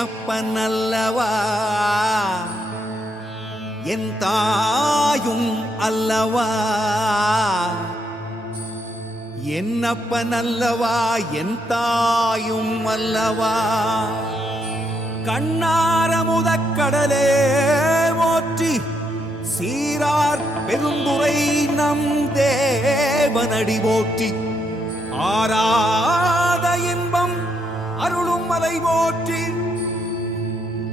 என்னப்பன் அல்லவா என் தாயும் அல்லவா? என்னப்பன் அல்லவா என் தாயும் அல்லவா? கண்ணார முதக்கடலே ஓற்றி சீரார் பெருந்துரை நம் தேவனடி ஓற்றி ஆராத இன்பம் அருளும் மலை ஓற்றி